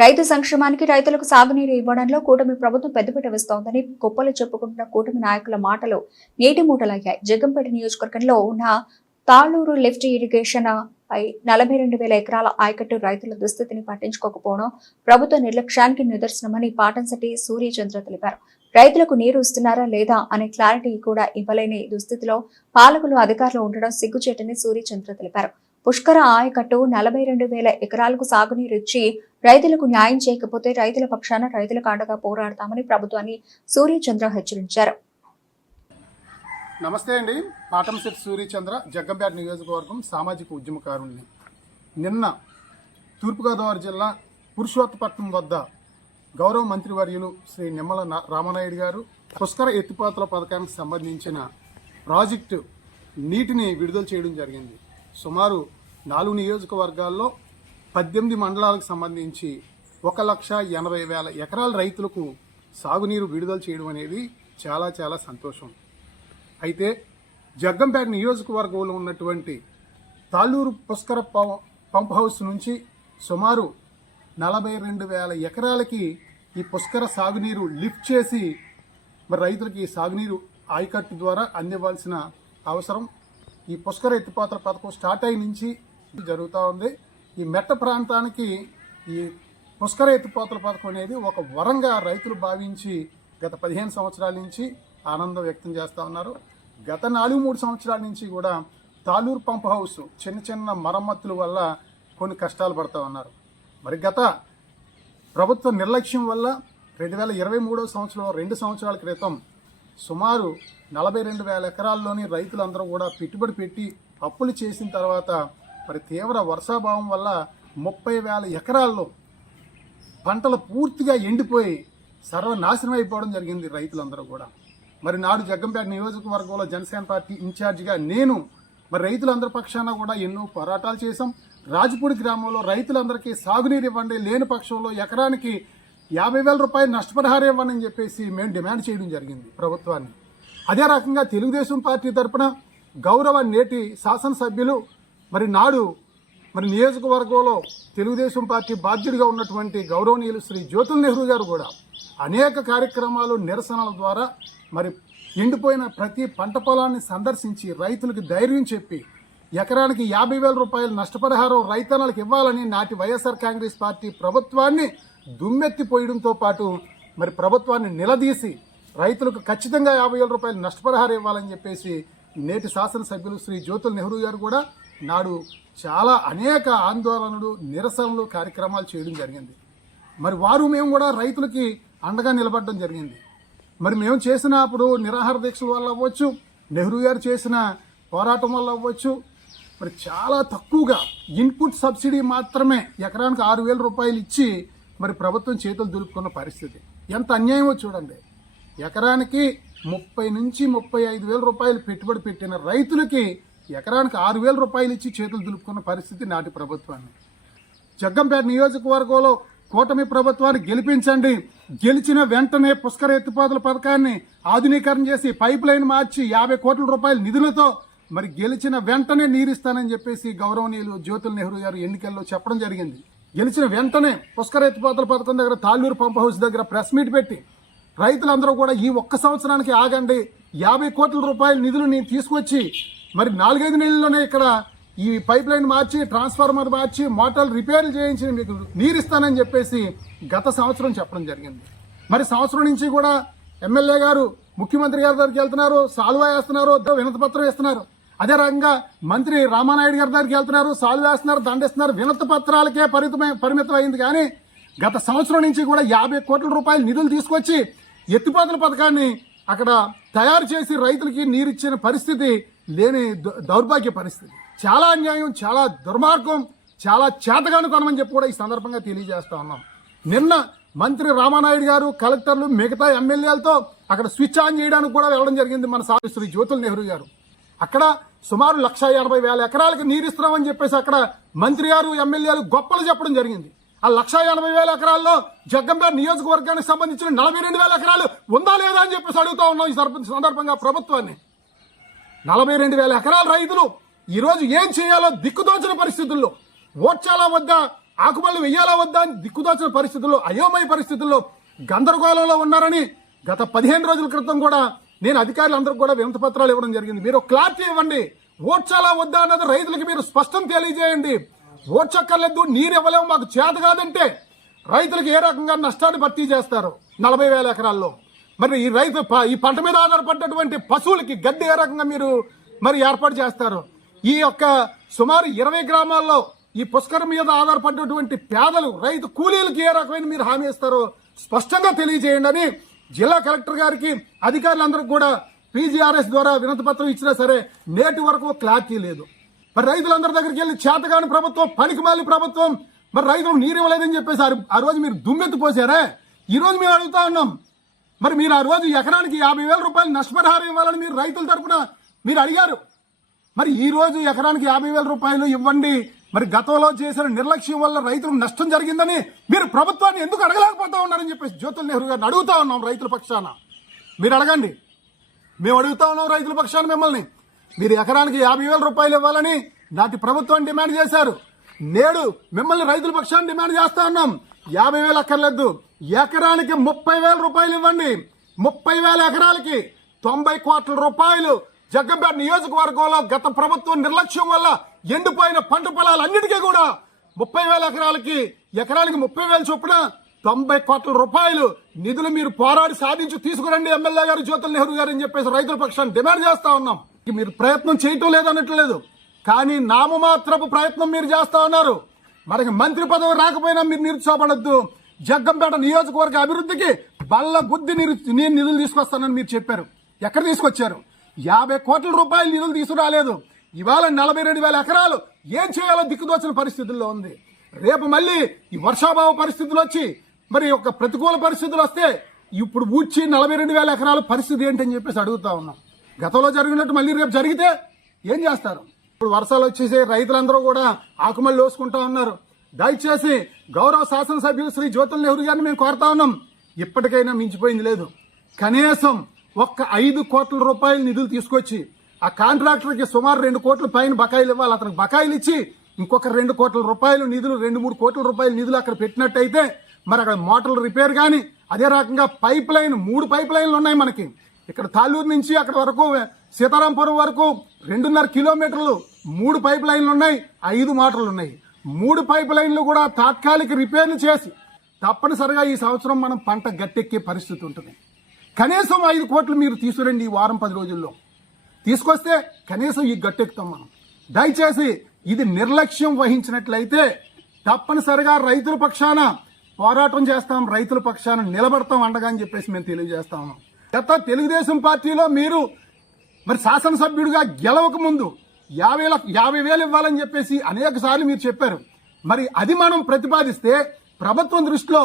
రైతు సంక్షేమానికి రైతులకు సాగునీరు ఇవ్వడంలో కూటమి ప్రభుత్వం పెద్దపీట వేస్తోందని గొప్పలు చెప్పుకుంటున్న కూటమి నాయకుల మాటలు నీటి మూటలయ్యాయి. జగ్గంపేట నియోజకవర్గంలో ఉన్న తాళ్లూరు లిఫ్ట్ ఇరిగేషన్ పై 42,000 ఎకరాల ఆయకట్టు రైతుల దుస్థితిని పట్టించుకోకపోవడం ప్రభుత్వ నిర్లక్ష్యానికి నిదర్శనమని పాటంశెట్టి సూర్యచంద్ర తెలిపారు. రైతులకు నీరు ఇస్తున్నారా లేదా అనే క్లారిటీ కూడా ఇవ్వలేని దుస్థితిలో పాలకులు అధికారులు ఉండడం సిగ్గుచేటని సూర్యచంద్ర తెలిపారు. పుష్కర ఆయకట్టు 42,000 ఎకరాలకు సాగునీరు ఇచ్చి రైతులకు న్యాయం చేయకపోతే రైతుల పక్షాన రైతులకు అండగా పోరాడతామని ప్రభుత్వాన్ని సూర్యచంద్ర హెచ్చరించారు. నమస్తే అండి. పాటంశెట్టి సూర్యచంద్ర, జగ్గంపేట నియోజకవర్గం సామాజిక ఉద్యమకారుణ్ణి. నిన్న తూర్పుగోదావరి జిల్లా పురుషోత్తపట్నం వద్ద గౌరవ మంత్రివర్యులు శ్రీ నిమ్మల రామనాయుడు గారు పుష్కర ఎత్తిపోతల పథకానికి సంబంధించిన ప్రాజెక్టు నీటిని విడుదల చేయడం జరిగింది. సుమారు 4 నియోజకవర్గాల్లో 18 మండలాలకు సంబంధించి 1,80,000 ఎకరాల రైతులకు సాగునీరు విడుదల చేయడం అనేది చాలా సంతోషం. అయితే జగ్గంపేట నియోజకవర్గంలో ఉన్నటువంటి తాళ్లూరు పుష్కర పంప్ హౌస్ నుంచి సుమారు 42,000 ఎకరాలకి ఈ పుష్కర సాగునీరు లిఫ్ట్ చేసి మరి రైతులకి సాగునీరు ఆయకట్టు ద్వారా అందివ్వాల్సిన అవసరం ఈ పుష్కర ఎత్తిపోతల పథకం స్టార్ట్ అయి నుంచి జరుగుతూ ఉంది. ఈ మెట్ట ప్రాంతానికి ఈ పుష్కర ఎత్తిపోతల పథకం అనేది ఒక వరంగా రైతులు భావించి గత 15 సంవత్సరాల నుంచి ఆనందం వ్యక్తం చేస్తూ ఉన్నారు. గత 4-3 సంవత్సరాల నుంచి కూడా తాళ్లూరు పంప్ హౌస్ చిన్న మరమ్మతుల వల్ల కొన్ని కష్టాలు పడుతూ ఉన్నారు. మరి గత ప్రభుత్వ నిర్లక్ష్యం వల్ల 2023 సంవత్సరంలో 2 సంవత్సరాల క్రితం సుమారు 42,000 ఎకరాల్లోని రైతులందరూ కూడా పెట్టుబడి పెట్టి అప్పులు చేసిన తర్వాత మరి తీవ్ర వర్షాభావం వల్ల 30,000 ఎకరాల్లో పంటలు పూర్తిగా ఎండిపోయి సర్వనాశనం అయిపోవడం జరిగింది రైతులందరూ కూడా. మరి నాడు జగ్గంపేట నియోజకవర్గంలో జనసేన పార్టీ ఇన్ఛార్జిగా నేను మరి రైతులందరి పక్షాన కూడా ఎన్నో పోరాటాలు చేశాం. రాజపూడి గ్రామంలో రైతులందరికీ సాగునీరు ఇవ్వండి, లేని పక్షంలో ఎకరానికి 50,000 రూపాయలు నష్టపరిహారం ఇవ్వండి అని చెప్పేసి మేము డిమాండ్ చేయడం జరిగింది ప్రభుత్వాన్ని. అదే రకంగా తెలుగుదేశం పార్టీ తరఫున గౌరవ నేటి శాసనసభ్యులు నాడు నియోజకవర్గంలో తెలుగుదేశం పార్టీ బాధ్యుడిగా ఉన్నటువంటి గౌరవనీయులు శ్రీ జ్యోతుల్ నెహ్రూ గారు కూడా అనేక కార్యక్రమాలు నిరసనల ద్వారా మరి ఎండిపోయిన ప్రతి పంట పొలాన్ని సందర్శించి రైతులకు ధైర్యం చెప్పి ఎకరానికి 50,000 రూపాయలు నష్టపరిహారం రైతన్నలకు ఇవ్వాలని నాటి వైఎస్ఆర్ కాంగ్రెస్ పార్టీ ప్రభుత్వాన్ని దుమ్మెత్తిపోయడంతో పాటు మరి ప్రభుత్వాన్ని నిలదీసి రైతులకు ఖచ్చితంగా 50,000 రూపాయలు నష్టపరిహారం ఇవ్వాలని చెప్పేసి నేటి శాసనసభ్యులు శ్రీ జ్యోతుల్ నెహ్రూ గారు కూడా నాడు చాలా అనేక ఆందోళనలు నిరసనలు కార్యక్రమాలు చేయడం జరిగింది. మరి మేము కూడా రైతులకి అండగా నిలబడడం జరిగింది. మరి మేము చేసిన అప్పుడు నిరాహార దీక్షల వల్ల అవ్వచ్చు, నెహ్రూ గారు చేసిన పోరాటం వల్ల అవ్వచ్చు, మరి చాలా తక్కువగా ఇన్పుట్ సబ్సిడీ మాత్రమే ఎకరానికి 6,000 రూపాయలు ఇచ్చి మరి ప్రభుత్వం చేతులు దులుపుకున్న పరిస్థితి ఎంత అన్యాయమో చూడండి. ఎకరానికి 30,000 నుంచి 35,000 రూపాయలు పెట్టుబడి పెట్టిన రైతులకి ఎకరానికి 6,000 రూపాయలు ఇచ్చి చేతులు దులుపుకున్న పరిస్థితి నాటి ప్రభుత్వాన్ని. జగ్గంపేట నియోజకవర్గంలో కూటమి ప్రభుత్వాన్ని గెలిపించండి, గెలిచిన వెంటనే పుష్కర ఎత్తిపోతల పథకాన్ని ఆధునీకరణ చేసి పైప్ లైన్ మార్చి 50 కోట్ల రూపాయల నిధులతో మరి గెలిచిన వెంటనే నీరిస్తానని చెప్పేసి గౌరవనీయులు జ్యోతుల్ నెహ్రూ గారు ఎన్నికల్లో చెప్పడం జరిగింది. గెలిచిన వెంటనే పుష్కర ఎత్తిపోతల పథకం దగ్గర తాళ్లూరు పంప్ హౌస్ దగ్గర ప్రెస్ మీట్ పెట్టి రైతులందరూ కూడా ఈ 1 సంవత్సరానికి ఆగండి, 50 కోట్ల రూపాయల నిధులు నేను తీసుకొచ్చి మరి 4-5 నెలల్లోనే ఇక్కడ ఈ పైప్ లైన్ మార్చి ట్రాన్స్ఫార్మర్ మార్చి మోటార్లు రిపేర్లు చేయించి మీకు నీరిస్తానని చెప్పేసి గత సంవత్సరం చెప్పడం జరిగింది. మరి సంవత్సరం నుంచి కూడా ఎమ్మెల్యే గారు ముఖ్యమంత్రి గారి దగ్గరికి వెళ్తున్నారు, సాల్వా వేస్తున్నారు, వినతి పత్రం వేస్తున్నారు. అదే రకంగా మంత్రి రామానాయుడు గారి దగ్గరికి వెళ్తున్నారు, సాల్వా వేస్తున్నారు, దండిస్తున్నారు. వినతి పత్రాలకే పరిమితం అయింది. కానీ గత సంవత్సరం నుంచి కూడా 50 కోట్ల రూపాయలు నిధులు తీసుకొచ్చి ఎత్తిపోతల పథకాన్ని అక్కడ తయారు చేసి రైతులకి నీరిచ్చిన పరిస్థితి లేని దౌర్భాగ్య పరిస్థితి. చాలా అన్యాయం, చాలా దుర్మార్గం, చాలా చేతగానితనమని చెప్పి కూడా ఈ సందర్భంగా తెలియజేస్తా ఉన్నాం. నిన్న మంత్రి రామానాయుడు గారు, కలెక్టర్లు, మిగతా ఎమ్మెల్యేలతో అక్కడ స్విచ్ ఆన్ చేయడానికి కూడా వెళ్ళడం జరిగింది మన శ్రీ జ్యోతుల్ నెహ్రూ గారు. అక్కడ సుమారు 1,80,000 ఎకరాలకు నీరిస్తున్నామని చెప్పేసి అక్కడ మంత్రి గారు, ఎమ్మెల్యేలు గొప్పలు చెప్పడం జరిగింది. ఆ 1,80,000 ఎకరాల్లో జగ్గంపేట నియోజకవర్గానికి సంబంధించిన 42,000 ఎకరాలు ఉందా లేదా అని చెప్పేసి అడుగుతా ఉన్నాం ఈ సందర్భంగా ప్రభుత్వాన్ని. 42,000 ఎకరాల రైతులు ఈరోజు ఏం చేయాలో దిక్కుదోచిన పరిస్థితుల్లో ఓడ్చాల వద్ద ఆకుమల్లు వెయ్యాలా వద్దా అని దిక్కుదోచిన పరిస్థితుల్లో, అయోమయ పరిస్థితుల్లో, గందరగోళంలో ఉన్నారని గత 15 రోజుల క్రితం కూడా నేను అధికారులందరికీ కూడా వినతి పత్రాలు ఇవ్వడం జరిగింది. మీరు క్లారిటీ ఇవ్వండి, ఓడ్చాలా వద్దా అన్నది రైతులకి మీరు స్పష్టం తెలియజేయండి. ఓడ్చక్కర్లేదు, నీరు ఇవ్వలేము, మాకు చేత కాదంటే రైతులకు ఏ రకంగా నష్టాన్ని భర్తీ చేస్తారు 40,000 ఎకరాల్లో? మరి ఈ రైతు ఈ పంట మీద ఆధారపడ్డటువంటి పశువులకి గడ్డి ఏ రకంగా మీరు మరి ఏర్పాటు చేస్తారు? ఈ యొక్క సుమారు 20 గ్రామాల్లో ఈ పుష్కరం మీద ఆధారపడ్డటువంటి పేదలు రైతు కూలీలకి ఏ రకమైన మీరు హామీ ఇస్తారో స్పష్టంగా తెలియజేయండి అని జిల్లా కలెక్టర్ గారికి, అధికారులందరికీ కూడా పీజీఆర్ఎస్ ద్వారా వినతి పత్రం ఇచ్చినా సరే నేటి వరకు క్లారిటీ లేదు. మరి రైతులందరి దగ్గరికి వెళ్ళి చేతగాని ప్రభుత్వం, పనికిమాలి ప్రభుత్వం, మరి రైతులకు నీరు ఇవ్వలేదని చెప్పేసి ఆ రోజు మీరు దుమ్మెత్తి పోసారే. ఈ రోజు మేము అడుగుతా ఉన్నాం, మరి మీరు ఆ రోజు ఎకరానికి 50,000 రూపాయలు నష్టపరిహారం ఇవ్వాలని మీరు రైతుల తరఫున మీరు అడిగారు. మరి ఈ రోజు ఎకరానికి 50,000 రూపాయలు ఇవ్వండి. మరి గతంలో చేసిన నిర్లక్ష్యం వల్ల రైతులకు నష్టం జరిగిందని మీరు ప్రభుత్వాన్ని ఎందుకు అడగలేకపోతా ఉన్నారని చెప్పేసి జ్యోతుల నెహ్రూ గారిని అడుగుతా ఉన్నాం. రైతుల పక్షాన మీరు అడగండి, మేము అడుగుతా ఉన్నాం రైతుల పక్షాన మిమ్మల్ని. మీరు ఎకరానికి 50,000 రూపాయలు ఇవ్వాలని నాటి ప్రభుత్వం డిమాండ్ చేశారు. నేడు మిమ్మల్ని రైతుల పక్షాన్ని డిమాండ్ చేస్తా ఉన్నాం. 50,000 అక్కర్లేదు, ఎకరానికి 30,000 రూపాయలు ఇవ్వండి. 30,000 ఎకరాలకి 90 కోట్ల రూపాయలు జగ్గంపేట నియోజకవర్గంలో గత ప్రభుత్వం నిర్లక్ష్యం వల్ల ఎండిపోయిన పంట పొలాలన్నిటికీ కూడా 30,000 ఎకరాలకి ఎకరానికి 30,000 చొప్పున 90 కోట్ల రూపాయలు నిధులు మీరు పోరాడి సాధించి తీసుకురండి ఎమ్మెల్యే గారు, జ్యోతుల నెహ్రూ గారు అని చెప్పేసి రైతుల పక్షాన్ని డిమాండ్ చేస్తా ఉన్నాం. మీరు ప్రయత్నం చేయటం లేదన్నట్లేదు, కానీ నామమాత్రపు ప్రయత్నం మీరు చేస్తా ఉన్నారు. మనకి మంత్రి పదవి రాకపోయినా మీరు నిరుత్సాహపడద్దు. జగ్గంపేట నియోజకవర్గ అభివృద్ధికి బల్ల గుద్ది నేను నిధులు తీసుకొస్తానని మీరు చెప్పారు. ఎక్కడ తీసుకొచ్చారు? 50 కోట్ల రూపాయలు నిధులు తీసుకురాలేదు. ఇవాళ 42,000 ఎకరాలు ఏం చేయాలో దిక్కుదోచిన పరిస్థితుల్లో ఉంది. రేపు మళ్ళీ ఈ వర్షాభావ పరిస్థితులు వచ్చి మరి ఒక ప్రతికూల పరిస్థితులు వస్తే ఇప్పుడు ఊడ్చి 42,000 ఎకరాల పరిస్థితి ఏంటని చెప్పేసి అడుగుతా ఉన్నాం. గతంలో జరిగినట్టు మళ్ళీ రేపు జరిగితే ఏం చేస్తారు? ఇప్పుడు వర్షాలు వచ్చేసి రైతులందరూ కూడా ఆకుమల్లి వేసుకుంటా ఉన్నారు. దయచేసి గౌరవ శాసనసభ్యులు శ్రీ జ్యోతుల నెహ్రూ గారిని మేము కోరుతా ఉన్నాం, ఇప్పటికైనా మించిపోయింది లేదు. కనీసం ఒక్క 5 కోట్ల రూపాయల నిధులు తీసుకొచ్చి ఆ కాంట్రాక్టర్కి సుమారు 2 కోట్ల పైన బకాయిలు ఇవ్వాలి. అతనికి బకాయిలు ఇచ్చి ఇంకొక 2 కోట్ల రూపాయలు నిధులు, 2-3 కోట్ల రూపాయల నిధులు అక్కడ పెట్టినట్టయితే మరి అక్కడ మోటార్లు రిపేర్ కానీ, అదే రకంగా పైప్ లైన్ 3 పైప్ లైన్లు ఉన్నాయి మనకి. ఇక్కడ తాళ్ళూరు నుంచి అక్కడ వరకు సీతారాంపురం వరకు 2.5 కిలోమీటర్లు 3 పైప్ లైన్లు ఉన్నాయి, 5 మోటార్లు ఉన్నాయి. 3 పైప్ లైన్లు కూడా తాత్కాలిక రిపేర్లు చేసి తప్పనిసరిగా ఈ సంవత్సరం మనం పంట గట్టెక్కే పరిస్థితి ఉంటుంది. కనీసం 5 కోట్లు మీరు తీసుకురండి ఈ వారం 10 రోజుల్లో. తీసుకొస్తే కనీసం ఈ గట్టెక్కుతాం మనం. దయచేసి ఇది నిర్లక్ష్యం వహించినట్లయితే తప్పనిసరిగా రైతుల పక్షాన పోరాటం చేస్తాం, రైతుల పక్షాన నిలబడతాం అండగా అని చెప్పేసి మేము తెలియజేస్తా ఉన్నాం. గత తెలుగుదేశం పార్టీలో మీరు మరి శాసనసభ్యుడిగా గెలవక ముందు 50,000 ఇవ్వాలని చెప్పేసి అనేక సార్లు మీరు చెప్పారు. మరి అది మనం ప్రతిపాదిస్తే ప్రభుత్వం దృష్టిలో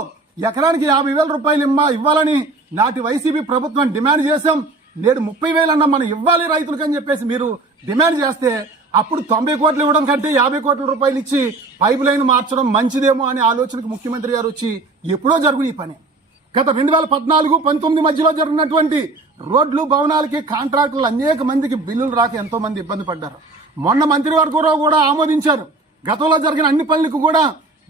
ఎకరానికి 50,000 రూపాయలు ఇవ్వాలని నాటి వైసీపీ ప్రభుత్వం డిమాండ్ చేశాం. నేడు 30,000 అన్న మనం ఇవ్వాలి రైతులకు అని చెప్పేసి మీరు డిమాండ్ చేస్తే అప్పుడు 90 కోట్లు ఇవ్వడం కంటే 50 కోట్ల రూపాయలు ఇచ్చి పైప్ లైన్ మార్చడం మంచిదేమో అనే ఆలోచనకు ముఖ్యమంత్రి గారు వచ్చి ఎప్పుడో జరుగును ఈ పని. గత 2014-19 మధ్యలో జరిగినటువంటి రోడ్లు, భవనాలకి కాంట్రాక్టులు అనేక మందికి బిల్లులు రాక ఎంతో మంది ఇబ్బంది పడ్డారు. మొన్న మంత్రివర్గంలో కూడా ఆమోదించారు గతంలో జరిగిన అన్ని పనులకు కూడా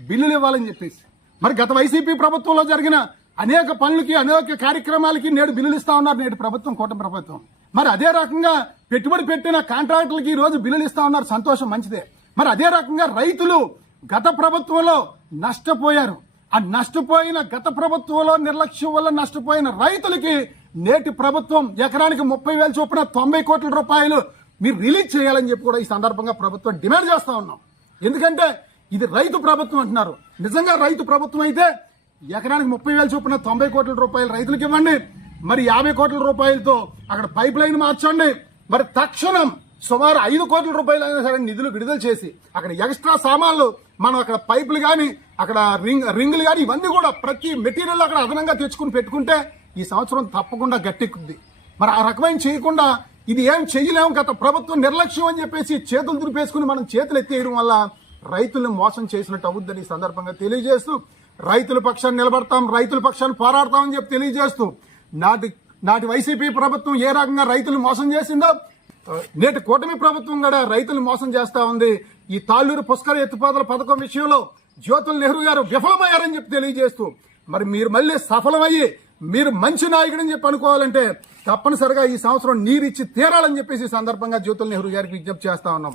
బిల్లులు ఇవ్వాలని చెప్పేసి. మరి గత వైసీపీ ప్రభుత్వంలో జరిగిన అనేక పనులకి, అనేక కార్యక్రమాలకి నేడు బిల్లులు ఇస్తా ఉన్నారు నేడు ప్రభుత్వం, కూటమి ప్రభుత్వం. మరి అదే రకంగా పెట్టుబడి పెట్టిన కాంట్రాక్టులకి ఈ రోజు బిల్లులు ఇస్తా ఉన్నారు, సంతోషం, మంచిదే. మరి అదే రకంగా రైతులు గత ప్రభుత్వంలో నష్టపోయారు. ఆ నష్టపోయిన గత ప్రభుత్వంలో నిర్లక్ష్యం వల్ల నష్టపోయిన రైతులకి నేటి ప్రభుత్వం ఎకరానికి 30,000 చొప్పున 90 కోట్ల రూపాయలు మీరు రిలీజ్ చేయాలని చెప్పి కూడా ఈ సందర్భంగా ప్రభుత్వం డిమాండ్ చేస్తా ఉన్నాం. ఎందుకంటే ఇది రైతు ప్రభుత్వం అంటున్నారు. నిజంగా రైతు ప్రభుత్వం అయితే ఎకరానికి 30,000 చొప్పున 90 కోట్ల రూపాయలు రైతులకు ఇవ్వండి. మరి 50 కోట్ల రూపాయలతో అక్కడ పైప్ లైన్ మార్చండి. మరి తక్షణం సుమారు 5 కోట్ల రూపాయలు అయినా సరే నిధులు విడుదల చేసి అక్కడ ఎక్స్ట్రా సామాన్లు మనం అక్కడ పైపులు కానీ, అక్కడ రింగులు కానీ, ఇవన్నీ కూడా ప్రతి మెటీరియల్ అక్కడ అదనంగా తెచ్చుకుని పెట్టుకుంటే ఈ సంవత్సరం తప్పకుండా గట్టెక్కుద్ది. మరి ఆ రకమైన చేయకుండా ఇది ఏం చేయలేము, గత ప్రభుత్వం నిర్లక్ష్యం అని చెప్పేసి చేతులు దులిపేసుకుని మనం చేతులు ఎత్తేయడం వల్ల రైతులను మోసం చేసినట్టు అవుద్దని ఈ సందర్భంగా తెలియజేస్తూ రైతుల పక్షాన్ని నిలబడతాం, రైతుల పక్షాన్ని పోరాడతామని చెప్పి తెలియజేస్తూ నాటి వైసీపీ ప్రభుత్వం ఏ రకంగా రైతులు మోసం చేసిందో నేటి కూటమి ప్రభుత్వం కూడా రైతులు మోసం చేస్తా ఉంది. ఈ తాళ్ళూరు పుష్కర ఎత్తిపోతల పథకం విషయంలో జ్యోతుల్ నెహ్రూ గారు విఫలమయ్యారని చెప్పి తెలియజేస్తూ మరి మీరు మళ్ళీ సఫలమయ్యి మీరు మంచి నాయకుడని చెప్పి అనుకోవాలంటే తప్పనిసరిగా ఈ సంవత్సరం నీరు ఇచ్చి తీరాలని చెప్పేసి ఈ సందర్భంగా జ్యోతుల్ నెహ్రూ గారికి విజ్ఞప్తి చేస్తా ఉన్నాం.